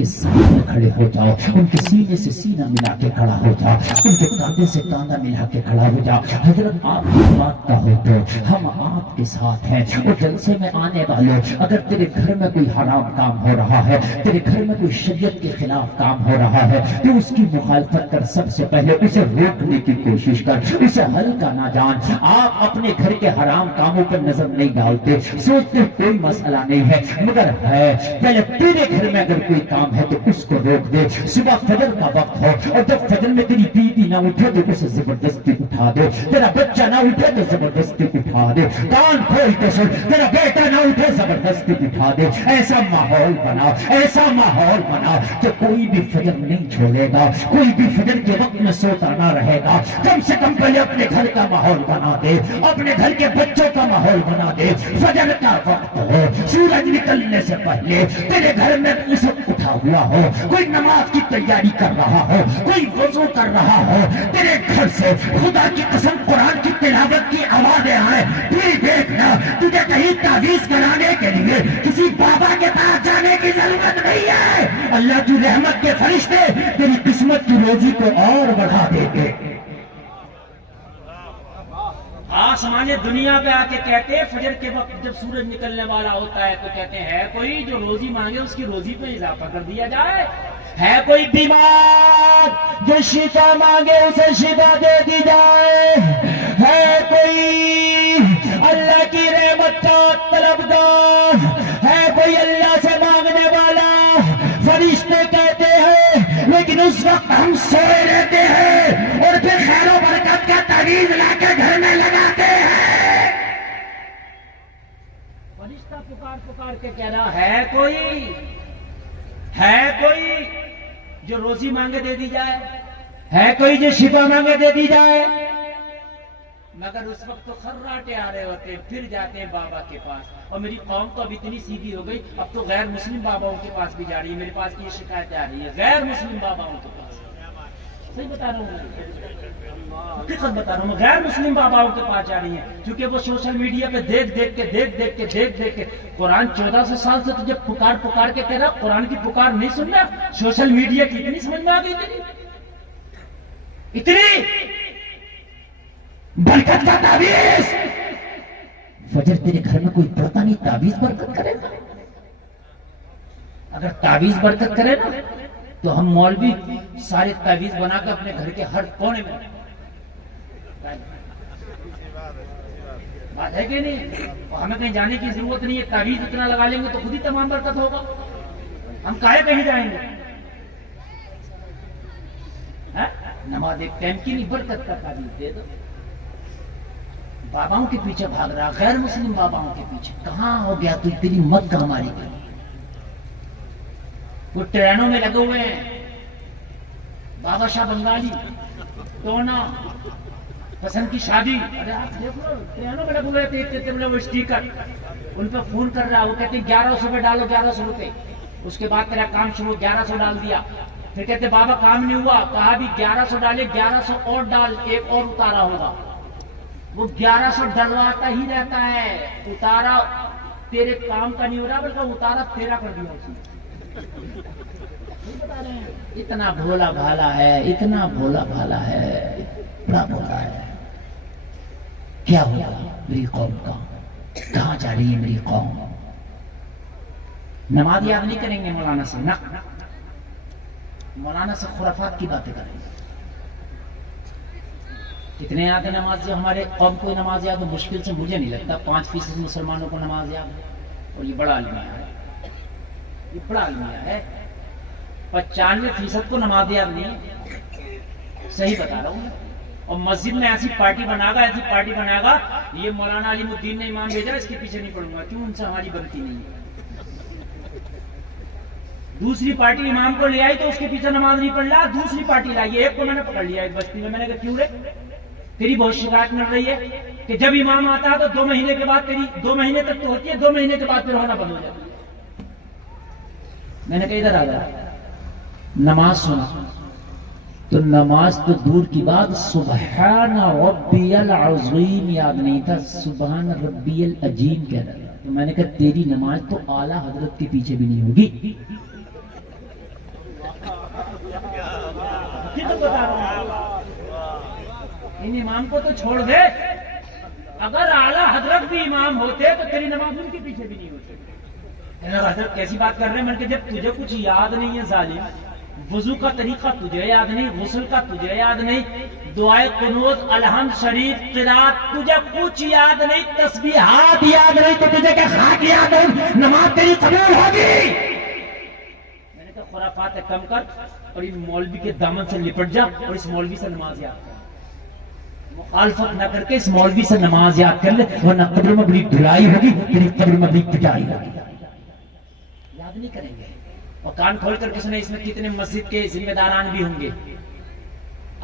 کے سامنے کھڑے ہو جاؤ، ان کے سینے سے سینہ ملا کے کھڑا ہو جاؤ، ان کے کاندھے سے کاندھا ملا کے کھڑا ہو جاؤ۔ حضرت آپ کی بات کا ہو تو ہم آپ کے ساتھ ہیں۔ اور جلسے میں آنے والوں، اگر تیرے گھر میں کوئی حرام کام ہو رہا ہے، تیرے گھر میں کوئی شریعت کے خلاف کام ہو رہا ہے، تو اس کی مخالفت کر، سب سے پہلے اسے روکنے کی کوشش کر، اسے ہلکا نہ جان۔ آپ اپنے گھر کے حرام کاموں پر نظر نہیں ڈالتے، سوچتے کوئی مسئلہ نہیں ہے، مگر ہے پہلے تیرے گھر میں اگر کوئی کام ہے تو اس کو روک دے۔ صبح فجر کا وقت ہو اور جب فجر میں تیری بیوی نہ اٹھے تو اسے زبردستی اٹھا دے، تیرا بچہ نہ اٹھے تو زبردستی اٹھا دے، کان کھول کے سن، تیرا بیٹا نہ اٹھے زبردستی اٹھا دے۔ ایسا ماحول بنا، ایسا ماحول بنا کہ کوئی بھی فجر نہیں چھوڑے گا، کوئی بھی فجر کے وقت میں سوتا نہ رہے گا۔ کم سے کم پہلے اپنے گھر کا ماحول بنا دے، اپنے گھر کے بچوں کا ماحول بنا دے۔ فجر کا وقت ہو، سورج نکلنے سے پہلے تیرے گھر میں سب اٹھا ہوا ہو، کوئی نماز کی تیاری کر رہا ہو، کوئی وضو کر رہا ہو، تیرے گھر سے خدا کی قسم قرآن کی تلاوت کی آوازیں آئیں، پھر دیکھنا تجھے کہیں تعویذ کرانے کے لیے کسی بابا کے پاس جانے کی ضرورت نہیں ہے۔ اللہ کی رحمت کے فرشتے تیری قسمت کی روزی کو اور بڑھا دیں گے۔ آسمان دنیا پہ آ کے کہتے ہیں فجر کے وقت جب سورج نکلنے والا ہوتا ہے تو کہتے ہیں کوئی جو روزی مانگے اس کی روزی پہ اضافہ کر دیا جائے، ہے کوئی بیمار جو شفا مانگے اسے شفا دے دی جائے، ہے کوئی اللہ کی رحمت کا طلبگار، ہے کوئی اللہ سے مانگنے والا، فرشتے کہتے ہیں، لیکن اس وقت ہم سوئے رہتے ہیں اور پھر خیر و برکت کا تعویذ لا کے گھر میں لگاتے ہیں۔ فرشتہ پکار پکار کے کہہ رہا ہے کوئی جو روزی مانگے دے دی جائے، ہے کوئی جو شفا مانگے دے دی جائے، مگر اس وقت تو خراٹے آ رہے ہوتے ہیں، پھر جاتے ہیں بابا کے پاس۔ اور میری قوم تو اب اتنی سیدھی ہو گئی، اب تو غیر مسلم باباؤں کے پاس بھی جا رہی ہے، میرے پاس کی یہ شکایتیں آ رہی ہے غیر مسلم باباؤں کے پاس۔ صحیح بتا رہا ہوں، حقیقت بتا رہا ہوں، غیر مسلم باباؤں کے پاس جا رہی ہیں، کیونکہ وہ سوشل میڈیا پہ دیکھ کے قرآن 1400 سال سے تجھے پکار کے کہہ رہا، قرآن کی پکار نہیں سن رہا، سوشل میڈیا کی اتنی سمجھ میں آ گئی تیری، اتنی برکت کا تعویذ۔ فجر تیرے گھر میں کوئی پڑھتا نہیں، تعویذ برکت کرے گا؟ اگر تعویذ برکت کرے نا تو ہم مولوی سارے تعویذ بنا کے اپنے گھر کے ہر کونے میں، بات ہے کہ نہیں؟ ہمیں کہیں جانے کی ضرورت نہیں ہے، تعویذ اتنا لگا لیں گے تو خود ہی تمام برکت ہوگا، ہم کاہے کہیں جائیں گے؟ نماز ایک ٹائم کی نہیں، برکت کا تعویذ دے دو۔ باباؤں کے پیچھے بھاگ رہا، غیر مسلم باباؤں کے پیچھے، کہاں ہو گیا تو تیری مت کا ہماری گئی؟ وہ ٹرینوں میں لگے ہوئے ہیں، بابا شاہ بنگالی، ٹونا، پسند کی شادی، ارے آپ دیکھو ٹرینوں میں لگے ہوئے تھے، وہ اسٹیکر ان پہ فون کر رہا، وہ کہتے ہیں 1100 روپے ڈالو، 1100 روپے، اس کے بعد تیرا کام شروع، 1100 ڈال دیا، پھر کہتے بابا کام نہیں ہوا، کہا بھی 1100 ڈالے، 1100 اور ڈال، ایک اور اتارا ہوگا، وہ 1100 ڈلواتا ہی رہتا ہے، اتارا تیرے کام کا نہیں ہو رہا بلکہ اتارا تیرا کر دیا اس نے۔ اتنا بھولا بھالا ہے، اتنا بھولا بھالا ہے، بڑا بھولا ہے۔ کیا ہوا میری قوم کا؟ کہاں جا رہی ہے میری قوم؟ نماز یاد نہیں کریں گے مولانا سے، نہ مولانا سے خرافات کی باتیں کریں گے۔ کتنے یاد ہے نماز سے؟ ہمارے قوم کو نماز یاد ہو مشکل سے، مجھے نہیں لگتا 5% مسلمانوں کو نماز یاد ہے، اور یہ بڑا المیہ ہے، یہ بڑا المیہ ہے۔ 95% کو نماز یاد نہیں ہے، صحیح بتا رہا ہوں۔ اور مسجد میں ایسی پارٹی بنا گا، یہ مولانا علیم الدین نے امام بھیجا، اس کے پیچھے نہیں پڑوں گا، کیوں؟ ان سے ہماری بنتی نہیں ہے۔ دوسری پارٹی امام کو لے آئی تو اس کے پیچھے نماز نہیں پڑھ رہا، دوسری پارٹی لائی، ایک کو میں نے پکڑ لیا اس بستی میں نے کہا کیوں رے؟ تیری بہت شکایت مل رہی ہے کہ جب امام آتا ہے تو 2 مہینے کے بعد، تیری 2 مہینے تک تو ہوتی ہے، 2 مہینے کے بعد پھر ہونا بند ہو جاتی ہے۔ میں نے کہا ادھر آ جا، نماز سنا تو نماز تو دور کی بات، سبحان ربی العظیم یاد نہیں تھا، سبحان ربی العظیم کہہ رہا تھا۔ تو میں نے کہا تیری نماز تو اعلیٰ حضرت کے پیچھے بھی نہیں ہوگی، حقیقت بتا رہا ہوں. ان امام کو تو چھوڑ دے. اگر اعلیٰ حضرت بھی امام ہوتے تو تیری نماز ان کے پیچھے بھی نہیں ہوتی. حضرت کیسی بات کر رہے ہیں؟ میں کہ جب تجھے کچھ یاد نہیں ہے ظالم, وضو کا طریقہ تجھے یاد نہیں, غسل کا تجھے یاد نہیں, دعائے قنوت, الحمد شریف, قرات تجھے کچھ یاد نہیں, تسبیحات یاد نہیں, تو تجھے کیا خاک یاد ہے نماز تیری قبول ہوگی؟ میں نے کہا خرافات کم کر اور ان مولوی کے دامن سے لپٹ جا اور اس مولوی سے نماز یاد کر. مخالفت نہ کر کے اس مولوی سے نماز یاد کر لے, ورنہ قبر میں بڑی دھلائی ہوگی, تیری قبر میں بڑی پٹائی ہوگی. یاد نہیں کریں گے. اور کان کھول کر کس نے اس میں کتنے مسجد کے ذمہ داران بھی ہوں گے.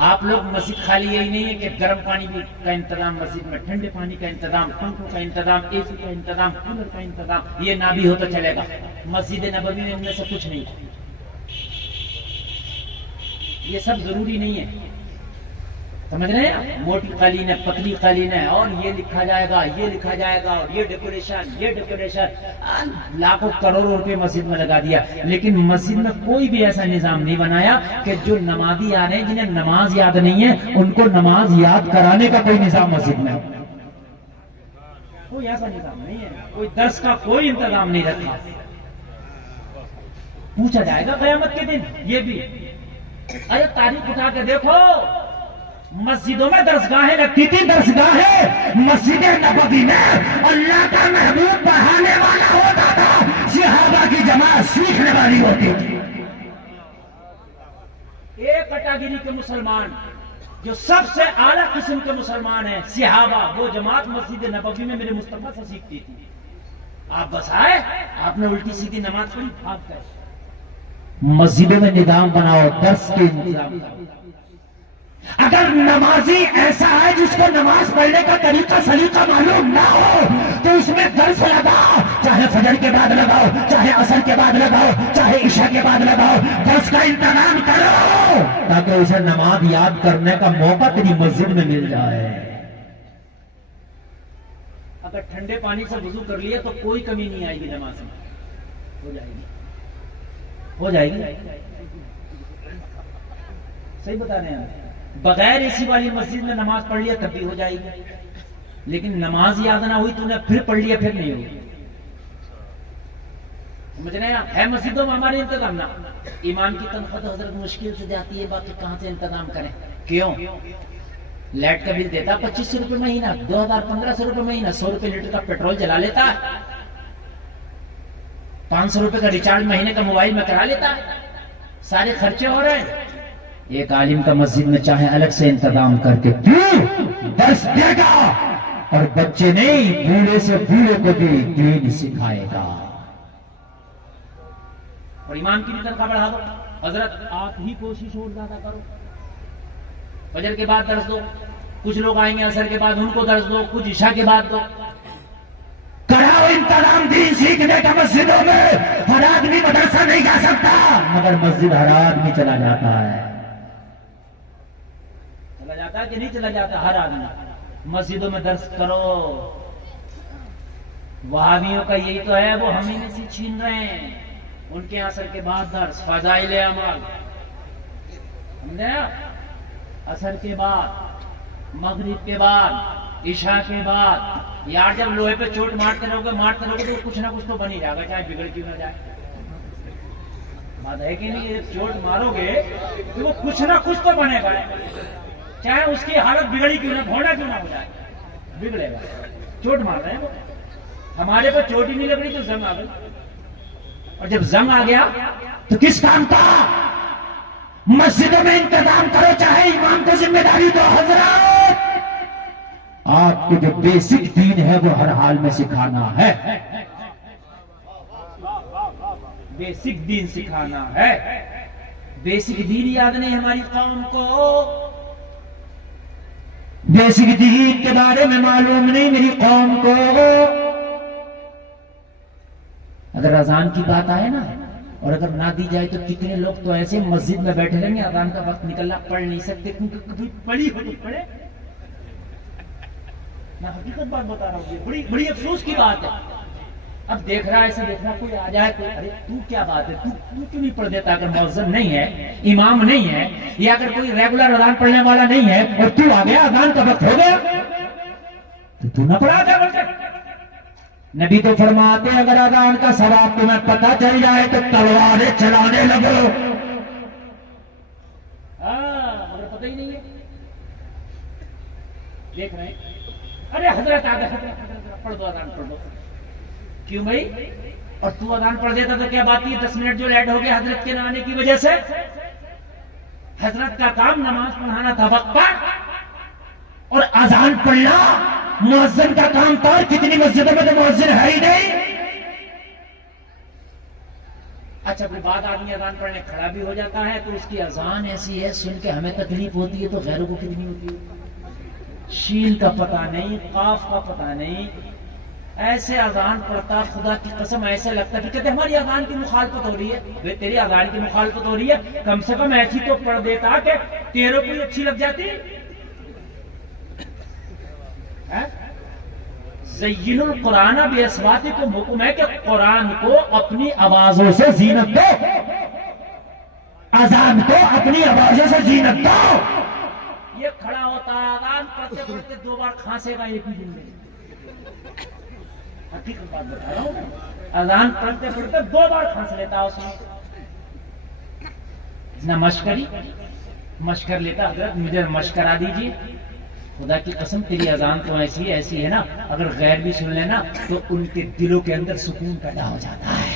آپ لوگ مسجد خالی یہی نہیں ہے کہ گرم پانی کا انتظام مسجد میں, ٹھنڈے پانی کا انتظام, پنکھوں کا انتظام, اے سی کا انتظام, کولر کا انتظام, یہ نہ بھی ہو تو چلے گا. مسجد نبوی میں ان میں سے کچھ نہیں. یہ سب ضروری نہیں ہے, سمجھ رہے ہیں؟ موٹی قالین ہے, پتلی قالین ہے, اور یہ لکھا جائے گا, یہ لکھا جائے گا, اور یہ ڈیکوریشن, لاکھوں کروڑوں روپے مسجد میں لگا دیا. لیکن مسجد میں کوئی بھی ایسا نظام نہیں بنایا کہ جو نمازی آ رہے ہیں جنہیں نماز یاد نہیں ہے ان کو نماز یاد کرانے کا کوئی نظام مسجد میں. کوئی ایسا نظام نہیں ہے. کوئی درس کا کوئی انتظام نہیں رکھا. پوچھا جائے گا قیامت کے دن یہ بھی. ارے تاریخ اٹھا کے دیکھو, مسجدوں میں درسگاہیں لگتی تھی. درسگاہیں مسجد نبوی میں اللہ کا محبوب پڑھانے والا ہوتا تھا, صحابہ کی جماعت سیکھنے والی ہوتی تھی. ایک کٹاگری کے مسلمان جو سب سے اعلیٰ قسم کے مسلمان ہیں, صحابہ, وہ جماعت مسجد نبوی میں میرے مصطفیٰ سے سیکھتی تھی. آپ بس آئے, آپ نے الٹی سیدھی نماز پڑھی, آپ گئے. مسجدوں میں نظام بناؤ, درس کے انتظام. اگر نمازی ایسا ہے جس کو نماز پڑھنے کا طریقہ سلیقہ معلوم نہ ہو تو اس میں درس لگاؤ, چاہے فجر کے بعد لگاؤ, چاہے عصر کے بعد لگاؤ, چاہے عشاء کے بعد لگاؤ, درس کا انتظام کرو تاکہ اسے نماز یاد کرنے کا موقع تیری مسجد میں مل جائے. اگر ٹھنڈے پانی سے وضو کر لیا تو کوئی کمی نہیں آئے گی نماز میں. ہو جائے گی. صحیح بتا رہے ہیں. بغیر اسی والی مسجد میں نماز پڑھ لیا تب بھی ہو جائے گی. لیکن نماز یاد نہ ہوئی تو نے پھر پڑھ لیا پھر نہیں ہوگی. سمجھ رہے ہیں؟ ہے مسجدوں میں ہمارے انتظام نہ. امام کی تنخواہ تو حضرت مشکل سے جاتی ہے, باقی کہاں سے انتظام کریں؟ کیوں؟ لائٹ کا بل دیتا 2500 روپے مہینہ, 1500 روپے مہینہ, 100 روپے لیٹر کا پیٹرول جلا لیتا ہے, 500 روپے کا ریچارج مہینے کا موبائل میں کرا لیتا ہے, سارے خرچے ہو رہے ہیں. ایک عالم کا مسجد میں چاہے الگ سے انتظام کر کے درس دے گا, اور بچے نہیں بوڑھے سے بوڑھے کو بھی دین سکھائے گا. اور امام کی بھی تنخواہ بڑھا دو. حضرت آپ ہی کوشش اور زیادہ کرو. فجر کے بعد درس دو, کچھ لوگ آئیں گے عصر کے بعد ان کو درس دو, کچھ عشاء کے بعد دو. کراؤ انتظام دین سیکھنے کا مسجدوں میں. ہر آدمی مدرسہ نہیں جا سکتا مگر مسجد ہر آدمی چلا جاتا ہے. چلا جاتا ہے کہ نہیں چلا جاتا؟ ہر آدمی. مسجدوں میں درس کرو. وہابیوں کا یہی تو ہے, وہ ہم ہی میں سے چھین رہے ہیں. ان کے عصر کے بعد درس, فضائل اعمال, سمجھے؟ عصر کے بعد, مغرب کے بعد, عشاء کے بعد. یار جب لوہے پہ چوٹ مارتے رہو گے تو کچھ نہ کچھ تو بن ہی جائے گا, چاہے بگڑ کیوں نہ جائے. بات ہے کہ نہیں؟ چوٹ مارو گے تو وہ کچھ نہ کچھ تو بنے گا, چاہے اس کی حالت بگڑی کیوں نہ, بھوڑا کیوں نہ ہو جائے, بگڑے گا. چوٹ مار رہے ہیں وہ. ہمارے پہ چوٹ ہی نہیں لگ رہی تو زنگ آ گئی, اور جب زنگ آ گیا تو کس کام کا؟ مسجدوں میں انتظام کرو, چاہے امام کو ذمہ داری دو. حضرات آپ کو جو بیسک دین ہے وہ ہر حال میں سکھانا ہے. بیسک دین سکھانا ہے. بیسک دین یاد نہیں ہماری قوم کو. بیسک دین کے بارے میں معلوم نہیں میری قوم کو. اگر اذان کی بات آئے نا, اور اگر نہ دی جائے تو کتنے لوگ تو ایسے مسجد میں بیٹھے رہیں گے, اذان کا وقت نکلنا پڑھ نہیں سکتے کیونکہ کبھی پڑھی ہو تو پڑھے. میں حقیقت بات بتا رہا ہوں, بڑی افسوس کی بات ہے. اب دیکھ رہا ہے ایسے دیکھ رہا کوئی آ جائے تو ارے تو کیا بات ہے تو کیوں نہیں پڑھ دیتا؟ اگر مؤذن نہیں ہے، امام نہیں ہے، یا اگر کوئی ریگولر اذان پڑھنے والا نہیں ہے اور تو آ گیا اذان کا وقت ہو گیا تو نہ پڑھا جا بولتے۔ نبی تو فرماتے ہیں اگر اذان کا ثواب تمہیں پتہ چل جائے تو تلواریں چلانے لگو۔ مگر پتہ ہی نہیں ہے، دیکھ رہے ہیں ارے حضرت آ گئے، حضرت پڑھ دو اذان پڑھ دو۔ کیوں بھائی؟ اور تو اذان پڑھ دیتا تو کیا بات ہے؟ 10 منٹ جو لیٹ ہو گیا حضرت کے نہ آنے کی وجہ سے۔ حضرت کا کام نماز پڑھانا تھا وقت پر، اور اذان پڑھنا مؤذن کا کام تھا۔ کتنی مسجدوں میں تو مؤذن ہے ہی نہیں۔ اچھا پھر بعد آدمی اذان پڑھنے کھڑا بھی ہو جاتا ہے تو اس کی اذان ایسی ہے سن کے ہمیں تکلیف ہوتی ہے تو غیروں کو کتنی ہوتی ہے؟ شین کا پتہ نہیں، قاف کا پتہ نہیں، ایسے اذان پڑھتا خدا کی قسم ایسے لگتا کہ کہتے ہماری اذان کی مخالفت ہو رہی ہے۔ تیری اذان کی مخالفت ہو رہی ہے، کم سے کم ایسی تو پڑھ دیتا کہ تیروں کو اچھی لگ جاتی۔ زین القرآن باصواتکم، حکم ہے کہ قرآن کو اپنی آوازوں سے زینت دو، اذان کو اپنی آوازوں سے زینت دو۔ یہ کھڑا ہوتا اذان پڑھتے پڑھتے 2 بار کھانسے گا ایک ہی دن میں۔ حقیقت بات بتا رہا ہوں، اذان پڑھتے پڑھتے 2 بار کھانس لیتا اس میں۔ نہ مشکر لیتا حضرت مجھے مشکرا دیجیے، خدا کی قسم تیری اذان تو ایسی ہے نا، اگر غیر بھی سن لینا تو ان کے دلوں کے اندر سکون پیدا ہو جاتا ہے۔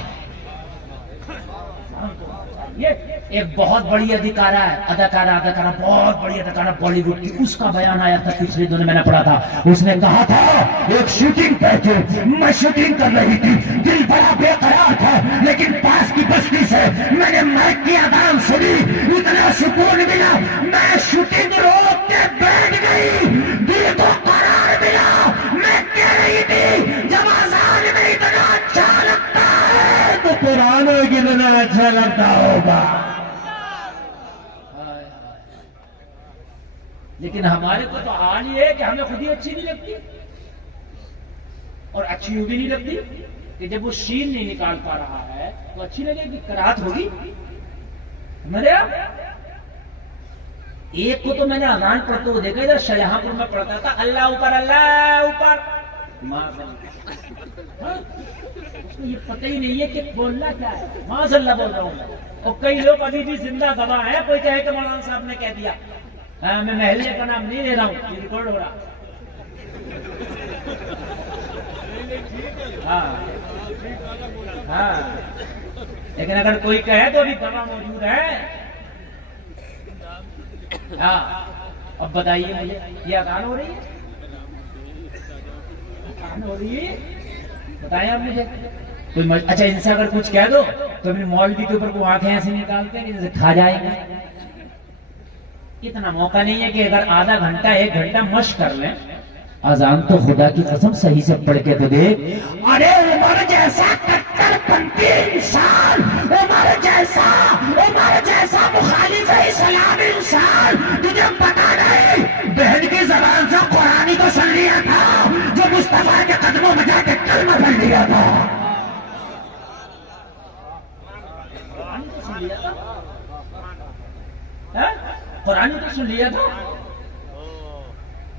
یہ ایک بہت بڑی اداکارہ بہت بڑی اداکارہ بالی ووڈ کی، اس کا بیان آیا تھا پچھلے دنوں میں نے پڑھا تھا۔ اس نے کہا تھا ایک شوٹنگ پہ تھے، میں شوٹنگ کر رہی تھی، دل بڑا بے قرار تھا، لیکن پاس کی بستی سے میں نے مائک کی اذان سنی، اتنا سکون ملا میں شوٹنگ روک کے بیٹھ گئی، دل کو قرار ملا۔ میں کہہ رہی تھی جب اذان میں اتنا اچھا لگتا ہے تو قرآن میں کتنا اچھا لگتا ہوگا۔ لیکن ہمارے کو تو حال یہ ہے کہ ہمیں خود ہی اچھی نہیں لگتی، اور اچھی بھی نہیں لگتی کہ جب وہ شین نہیں نکال پا رہا ہے تو اچھی لگے گی، کراہت ہوگی ہمارے یہاں۔ ایک کو تو میں نے اذان پڑھتے ہوئے دیکھا، ادھر شاہجہاں پور میں پڑھتا تھا اللہ اوپر اللہ اوپر، اس کو یہ پتہ ہی نہیں ہے کہ بولنا کیا ہے، معاذ اللہ بول رہا ہوں میں۔ اور کئی لوگ ابھی بھی زندہ گواہ ہیں، کوئی کہے کہ مولانا صاحب نے کہہ دیا، میں محلے کا نام نہیں لے رہا ہوں، یہ ریکارڈ ہو رہا۔ ہاں لیکن اگر کوئی کہے تو ابھی گواہ موجود ہے۔ ہاں اب بتائیے مجھے یہ اذان ہو رہی ہے؟ اذان ہو رہی ہے؟ بتائیں آپ مجھے۔ اچھا ان سے اگر کچھ کہہ دو تو اپنی مولوی کے اوپر کو آنکھیں ایسے نکالتے ہیں کہ جیسے کھا جائے گا۔ اتنا موقع نہیں ہے کہ اگر آدھا گھنٹہ 1 گھنٹہ مشق کر لیں۔ اذان تو خدا کی قسم صحیح سے پڑھ کے تو دیکھ۔ ارے عمر جیسا کٹر پنتھی انسان، عمر جیسا مخالف اسلام انسان، تجھے پتا نہیں بہن کی زبان سے قرآنی کو سن لیا تھا، جو مصطفیٰ کے قدموں میں جا کے کلمہ پڑھ لیا تھا۔ قرآن تو سن لیا تھا،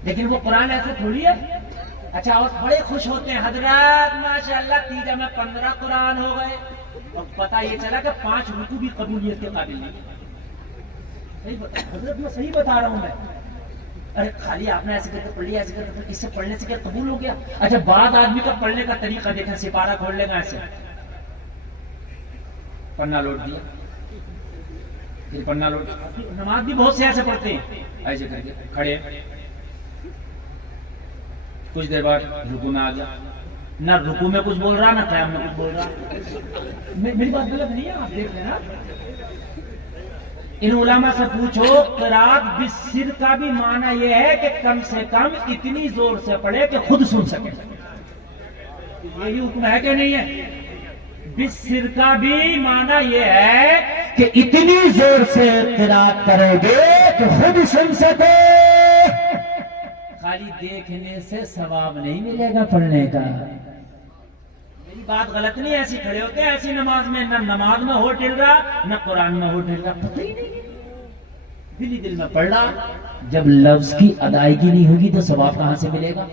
لیکن وہ قرآن ایسے تھوڑی ہے۔ اچھا اور بڑے خوش ہوتے ہیں حضرات ماشاءاللہ تیجا میں 15 قرآن ہو گئے، اور پتہ یہ چلا کہ 5 رکوع بھی قبولیت کے قابل نہیں۔ حضرت میں صحیح بتا رہا ہوں میں۔ ارے خالی آپ نے ایسے کر کے پڑھ لیا، ایسے کر کے اس سے پڑھنے سے کیا قبول ہو گیا؟ اچھا بعد آدمی کا پڑھنے کا طریقہ دیکھیں، سپارہ کھول لے گا ایسے، پنہ لوٹ دیا، پھر پنہ لوٹ۔ نماز بھی بہت سے ایسے پڑھتے ہیں، ایسے کر کے کھڑے، کچھ دیر بعد رکوع میں آ گیا، نہ رکوع میں کچھ بول رہا نہ قیام میں کچھ بول رہا۔ میری بات غلط نہیں ہے، آپ دیکھ لینا۔ ان علماء سے پوچھو قرات بالسر کا بھی معنی یہ ہے کہ کم سے کم اتنی زور سے پڑھے کہ خود سن سکے، یہی حکم ہے کہ نہیں ہے؟ بالسر کا بھی معنی یہ ہے کہ اتنی زور سے قرات کرو گے کہ خود سن سکے۔ خالی دیکھنے سے ثواب نہیں ملے گا پڑھنے کا، میری بات غلط نہیں، ایسی کھڑے ہوتے ہیں ایسی نماز میں، نہ نماز میں ہو ڈل رہا نہ قرآن میں ہو ڈل رہا، پتہ ہی نہیں، دل ہی دل میں پڑھ رہا۔ جب لفظ کی ادائیگی نہیں ہوگی تو ثواب کہاں سے ملے گا؟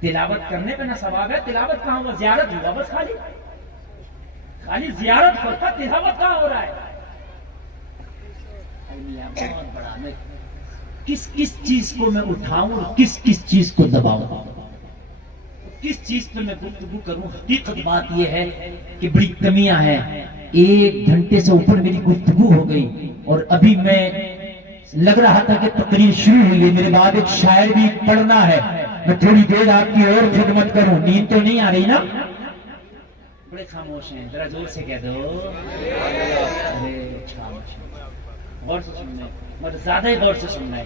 تلاوت کرنے پہ نہ ثواب ہے، تلاوت کہاں ہوا؟ زیارت ہوا بس، خالی زیارت ہوتا، تلاوت کہاں ہو رہا ہے؟ بہت بڑا، میں کس چیز کو میں اٹھاؤں اور کس چیز کو دباؤں، کس چیز پہ میں گفتگو کروں؟ حقیقت بات یہ ہے کہ بڑی کمیاں ہیں۔ 1 گھنٹے سے اوپر میری گفتگو ہو گئی اور ابھی میں لگ رہا تھا کہ تقریر شروع ہوئی ہے، میرے بعد ایک شاعر بھی پڑھنا ہے، میں تھوڑی دیر آپ کی اور خدمت کروں۔ نیند تو نہیں آ رہی نا؟ بڑے خاموش ہیں، ذرا زور سے کہہ دو۔ ارے خاموش ہیں، غور سے سننا ہے، مگر زیادہ ہی غور سے سننا ہے۔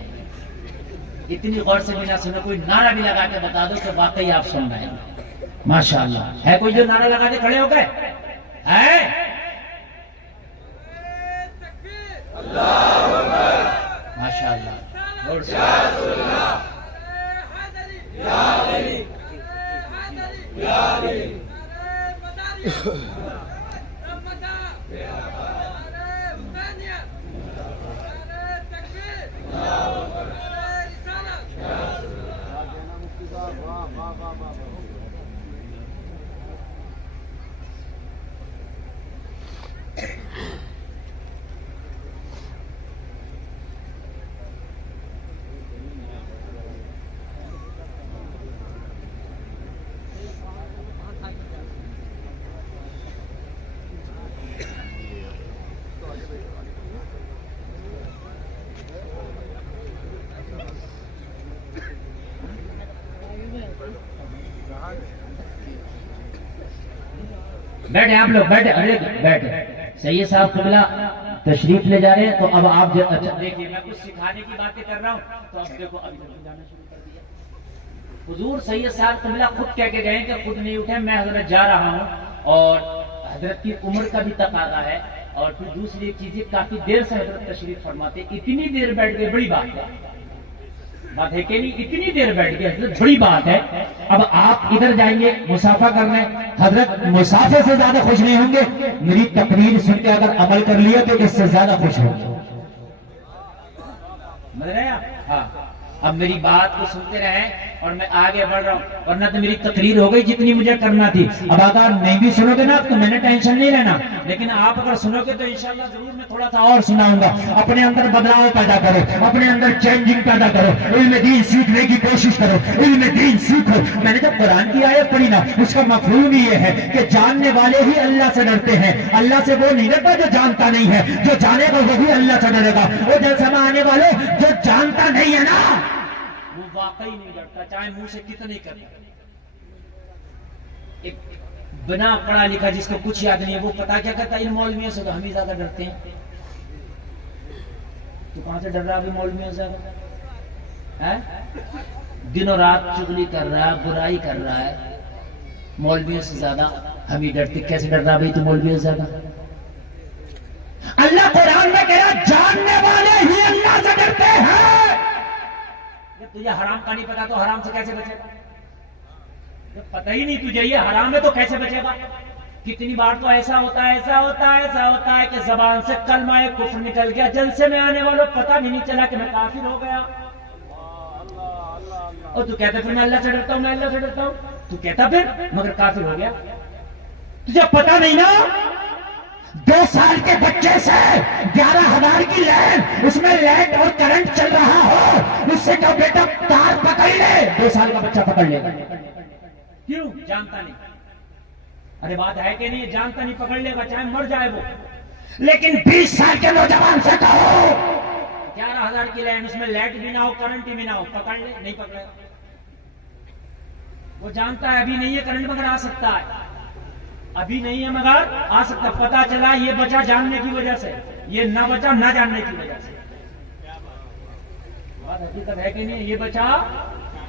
اتنی غور سے بھی نہ سننا، کوئی نعرہ بھی لگا کے بتا دو کہ واقعی آپ سن رہے ہیں۔ ماشاءاللہ ہے کوئی جو نعرہ لگا کے کھڑے ہو گئے؟ ہے؟ ماشاءاللہ، غور سے بیٹھے آپ لوگ، بیٹھے، ارے بیٹھے۔ سید صاحب قبلہ تشریف لے جا رہے ہیں تو اب آپ اچھا دیکھیے، میں کچھ سکھانے کی باتیں کر رہا ہوں تو اب دیکھو ابھی جانا شروع کر دیا۔ حضور سید صاحب قبلہ خود کہہ کے گئے کہ خود نہیں اٹھے، میں حضرت جا رہا ہوں، اور حضرت کی عمر کا بھی تقاضا ہے، اور پھر دوسری چیزیں کافی دیر سے حضرت تشریف فرماتے، اتنی دیر بیٹھ گئے، بڑی بات ہے، بات ہے کہ نہیں؟ اتنی دیر بیٹھ گئے حضرت، بڑی بات ہے۔ اب آپ ادھر جائیں گے مسافہ کرنے، حضرت مسافے سے زیادہ خوش نہیں ہوں گے، میری تقریر سن کے اگر عمل کر لیا تو اس سے زیادہ خوش ہوں گے۔ سمجھ رہے ہیں آپ؟ ہاں، اب میری بات کو سنتے رہیں اور میں آگے بڑھ رہا ہوں، ورنہ تو میری تقریر ہو گئی جتنی مجھے کرنا تھی۔ اب اگر نہیں بھی سنو گے نا تو میں نے ٹینشن نہیں لینا، لیکن آپ اگر سنو گے تو انشاءاللہ ضرور میں تھوڑا سا اور سناؤں گا۔ اپنے اندر بدلاؤ پیدا کرو، اپنے اندر چینجنگ پیدا کرو، علم دین سیکھنے کی کوشش کرو، علم دین سیکھو۔ میں نے جب قرآن کی آیت پڑھی نا، اس کا مفہوم یہ ہے کہ جاننے والے ہی اللہ سے ڈرتے ہیں، اللہ سے وہ نہیں ڈرتا جو جانتا نہیں ہے، جو جانے گا وہی اللہ سے ڈرے گا۔ وہ جلسہ میں آنے والے جو جانتا نہیں ہے نا وہ واقعی نہیں ڈرتا، چاہے منہ سے کتنے کرے۔ ایک بنا پڑھا لکھا جس کو کچھ یاد نہیں ہے وہ پتا کیا کرتا ہے؟ ان مولویوں سے تو ہم ہی زیادہ ڈرتے ہیں۔ تو کہاں سے ڈر رہا ابھی مولویوں سے؟ دنوں رات چغلی کر رہا ہے، برائی کر رہا ہے، مولویوں سے زیادہ ہم ہی ڈرتے۔ کیسے ڈر رہا بھائی تو مولویوں سے زیادہ؟ اللہ قرآن میں کہہ رہا جاننے والے ہی اللہ سے ڈرتے ہیں۔ جب تجھے حرام کا نہیں پتا تو حرام سے کیسے بچے گا؟ جب پتہ ہی نہیں تجھے یہ حرام ہے تو کیسے بچے گا؟ کتنی بار تو ایسا ہوتا ہے کہ زبان سے کلمہ کفر نکل گیا، جلسے میں آنے والوں پتہ بھی نہیں چلا کہ میں کافر ہو گیا، اور تو کہتا پھر میں اللہ سے ڈرتا ہوں، میں اللہ سے ڈرتا ہوں، تو کہتا پھر مگر کافر ہو گیا۔ تجھے پتہ نہیں نا 2 سال کے بچے سے 11,000 کی لائن، اس میں لائٹ اور کرنٹ چل رہا ہو، اس سے کہو بیٹا تار پکڑ لے، 2 سال کا بچہ پکڑ لے گا۔ کیوں؟ جانتا نہیں۔ ارے بات ہے کہ نہیں؟ جانتا نہیں، پکڑ لے گا چاہے مر جائے وہ۔ لیکن 20 سال کے نوجوان سے کہو 11,000 کی لائن، اس میں لائٹ بھی نہ ہو، کرنٹ بھی نہ ہو، پکڑ لے، نہیں پکڑے گا۔ وہ جانتا ہے ابھی نہیں ہے کرنٹ مگر آ سکتا ہے، ابھی نہیں ہے مگر آ سکتا۔ پتا چلا یہ بچا جاننے کی وجہ سے، یہ نہ بچا نہ جاننے کی وجہ سے۔ بات حقیقت ہے کہ نہیں؟ یہ بچا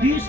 20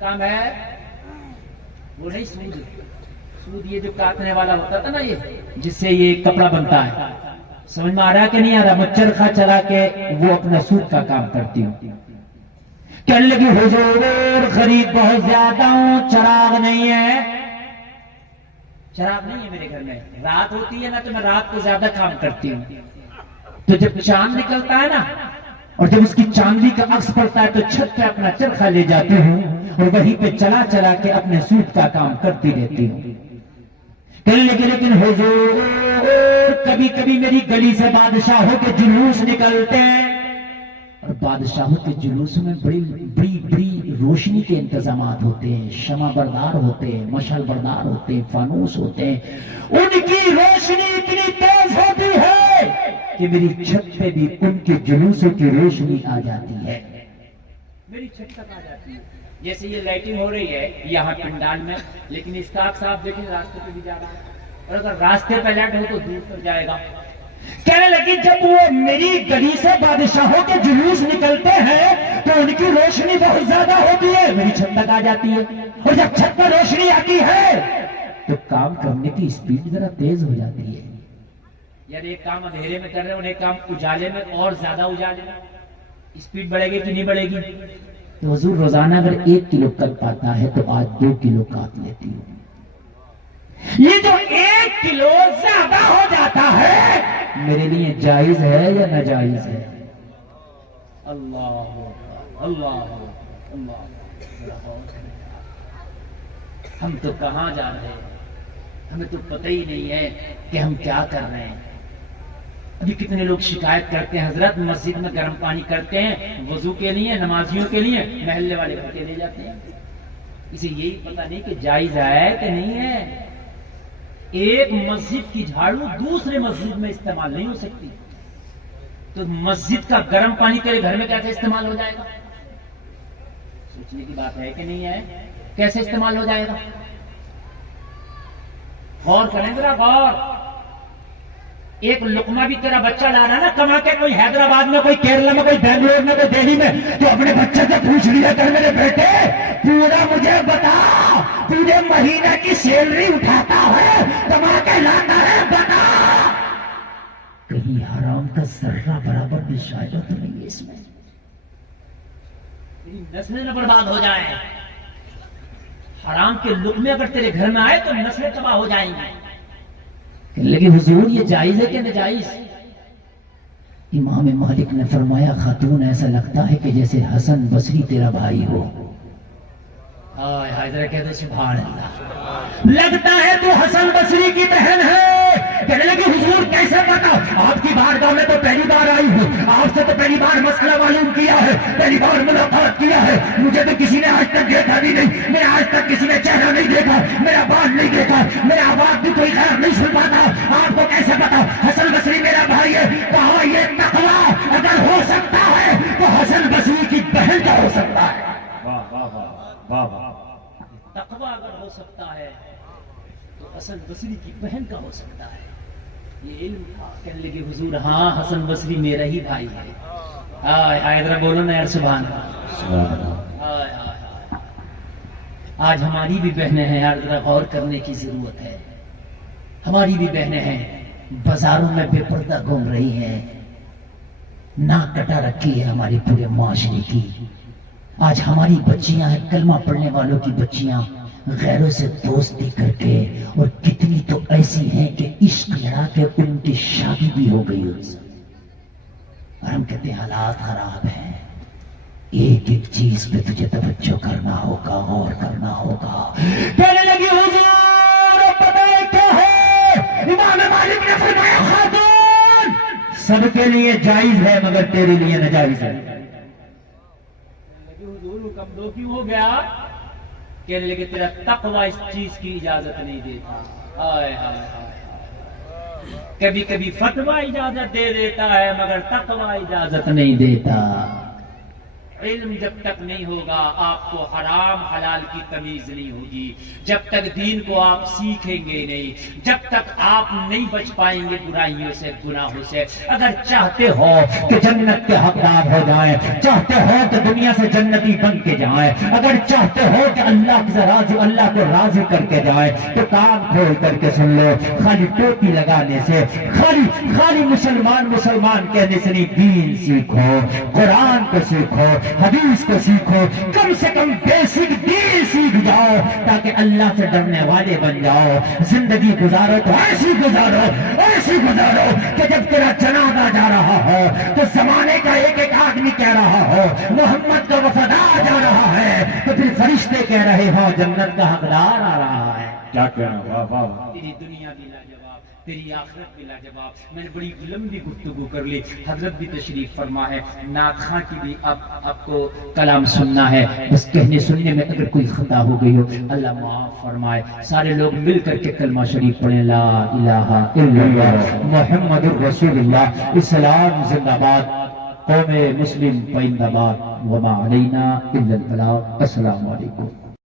کام ہے وہ نہیں سود. سود یہ جو کاٹنے والا ہوتا تھا نا، یہ جس سے یہ کپڑا بنتا ہے، سمجھ میں آ رہا کہ نہیں آ رہا؟ میں چرخا چلا کے وہ اپنا سود کا کام کرتی ہوں. کہنے لگی حضور خرید بہت زیادہ ہوں، چراغ نہیں ہے. چراغ نہیں ہے میرے گھر میں، رات ہوتی ہے نا تو میں رات کو زیادہ کام کرتی ہوں. تو جب چاند نکلتا ہے نا اور جب اس کی چاندنی کا عکس پڑتا ہے تو چھت پہ اپنا چرخا لے جاتی ہوں اور وہیں پہ چلا چلا کے اپنے سود کا کام کرتی رہتی ہوں. کہنے لگے لیکن حضور کبھی کبھی میری گلی سے بادشاہوں کے جلوس نکلتے ہیں، اور بادشاہوں کے جلوسوں میں بڑی بڑی بڑی روشنی کے انتظامات ہوتے ہیں، شمع بردار ہوتے ہیں، مشعل بردار ہوتے ہیں، فانوس ہوتے ہیں. ان کی روشنی اتنی تیز ہوتی ہے کہ میری چھت پہ بھی ان کے جلوسوں کی روشنی آ جاتی ہے، میری چھت تک آ جاتی ہے. جیسے یہ لائٹنگ ہو رہی ہے یہاں پنڈال میں، لیکن اس کا عکس آپ دیکھیں راستے پہ بھی جا رہا ہے، اور اگر راستے پہ لائٹ ہو تو دور تک جائے گا. کہنے لگی جب وہ میری گلی سے بادشاہوں کے جلوس نکلتے ہیں تو ان کی روشنی بہت زیادہ ہوتی ہے، میری چھت تک آ جاتی ہے، اور جب چھت پر روشنی آتی ہے تو کام کرنے کی اسپیڈ ذرا تیز ہو جاتی ہے. یعنی ایک کام اندھیرے میں کر رہے ہیں اور ایک کام اجالے میں اور زیادہ اجالے میں، اسپیڈ بڑھے گی کہ نہیں بڑھے گی؟ تو حضور روزانہ اگر 1 کلو کل پاتا ہے تو آج 2 کلو کاٹ لیتی ہوں. یہ جو 1 کلو زیادہ ہو جاتا ہے میرے لیے جائز ہے یا ناجائز ہے؟ اللہ اللہ اللہ. ہم تو کہاں جا رہے ہیں، ہمیں تو پتہ ہی نہیں ہے کہ ہم کیا کر رہے ہیں. ابھی کتنے لوگ شکایت کرتے ہیں حضرت مسجد میں گرم پانی کرتے ہیں وضو کے لیے، نمازیوں کے لیے، محلے والے گھر کے لے جاتے ہیں. اسے یہی پتہ نہیں کہ جائز ہے کہ نہیں ہے. ایک مسجد کی جھاڑو دوسرے مسجد میں استعمال نہیں ہو سکتی، تو مسجد کا گرم پانی تیرے گھر میں کیسے استعمال ہو جائے گا؟ سوچنے کی بات ہے کہ نہیں ہے؟ کیسے استعمال ہو جائے گا؟ غور کریں ذرا غور. ایک لقمہ بھی تیرا بچہ لا رہا نا کما کے، کوئی حیدرآباد میں، کوئی کیرلا میں، کوئی بنگلور میں، کوئی دہلی میں، تو اپنے بچے سے پوچھ لیا کر میرے بیٹے پورا مجھے بتا پورے مہینے کی سیلری اٹھاتا ہے، کما کے لاتا ہے، بتا کہیں حرام کا ذرہ برابر بھی شاید تو نہیں ہے اس میں. تیری نسلیں نہ برباد ہو جائیں. حرام کے لقمے اگر تیرے گھر میں آئے تو نسلیں تباہ ہو جائیں گی. لیکن حضور یہ جائز ہے کہ ناجائز؟ امام مالک نے فرمایا خاتون ایسا لگتا ہے کہ جیسے حسن بصری تیرا بھائی ہو. ذرا کہتے سبحان اللہ. لگتا ہے تو حسن بصری کی بہن ہے. کہنے لگی حضور کیسے پتا؟ آپ کی بارگاہ میں تو پہلی بار آئی ہوں، آپ سے تو پہلی بار مسئلہ معلوم کیا ہے، پہلی بار ملاقات کیا ہے. مجھے تو کسی نے آج تک دیکھا بھی نہیں، میں آج تک کسی نے چہرہ نہیں دیکھا، میرا بال نہیں دیکھا، میرا آواز بھی کوئی خیر نہیں سن پاتا. آپ کو کیسے پتا حسن بصری میرا بھائی ہے؟ کہا یہ تقویٰ اگر ہو سکتا ہے تو حسن بصری کی بہن کا ہو سکتا ہے. تقویٰ اگر ہو سکتا ہے تو حسن بصری کی بہن کا ہو سکتا ہے. یہ علم تھا. کہنے لگے حضور ہاں حسن بصری میرا ہی بھائی ہے. آئے ذرا بولو نا یار سبحان اللہ. آج ہماری بھی بہنیں ہیں یار، ذرا غور کرنے کی ضرورت ہے. ہماری بھی بہنیں ہیں بازاروں میں بے پردہ گھوم رہی ہیں، ناک کٹا رکھی ہے ہماری پورے معاشرے کی. آج ہماری بچیاں ہیں کلمہ پڑھنے والوں کی بچیاں، غیروں سے دوستی کر کے، اور کتنی تو ایسی ہیں کہ عشق لڑا کے ان کی شادی بھی ہو گئی ان سے. اور ہم کہتے ہیں حالات خراب ہیں. ایک ایک چیز پہ تجھے توجہ کرنا ہوگا، غور کرنا ہوگا. کہنے لگی حضور پتہ ہے کیا ہے؟ امام مالک نے فرمایا خاتون سب کے لیے جائز ہے مگر تیرے لیے ناجائز ہے. حضور کم دو کیوں ہو گیا؟ کہنے لگے تیرا تقویٰ اس چیز کی اجازت نہیں دیتا. کبھی کبھی فتویٰ اجازت دے دیتا ہے مگر تقویٰ اجازت نہیں دیتا. علم جب تک نہیں ہوگا آپ کو حرام حلال کی تمیز نہیں ہوگی، جب تک دین کو آپ سیکھیں گے نہیں، جب تک آپ نہیں بچ پائیں گے برائیوں سے گناہوں سے۔ اگر چاہتے ہو کہ جنت کے حقدار ہو جائیں، چاہتے ہو کہ دنیا سے جنتی بن کے جائیں، اگر چاہتے ہو کہ اللہ کو راضی کر کے جائیں، تو کان کھول کر کے سن لو، خالی ٹوپی لگانے سے، خالی مسلمان کہنے سے نہیں، دین سیکھو، قرآن کو سیکھو، حدیث کو سیکھو، کم سے کم بیسک دین سیکھ جاؤ تاکہ اللہ سے ڈرنے والے بن جاؤ۔ زندگی گزارو تو ایسی گزارو کہ جب تیرا جنازہ جا رہا ہو تو زمانے کا ایک آدمی کہہ رہا ہو محمد کا وفادار جا رہا ہے، تو پھر فرشتے کہہ رہے ہو جنت کا حقدار آ رہا ہے۔ کیا کہنا، واہ واہ واہ۔ تیری دنیا بھی لاجواب، تیری آخرت بھی لاجواب۔ میں نے بڑی لمبی گفتگو کر لی، حضرت بھی تشریف فرما ہے، نعت خاں کی بھی آپ کو کلام سننا ہے، بس کہنے سننے میں اگر کوئی خطا ہو گئی ہو اللہ معاف فرمائے۔ سارے لوگ مل کر کے کلمہ شریف پڑھیں، لا الہ الا اللہ محمد الرسول اللہ۔ اسلام زندہ باد، قوم مسلم پائندہ باد، وما علینا الا البلاغ۔ السلام علیکم۔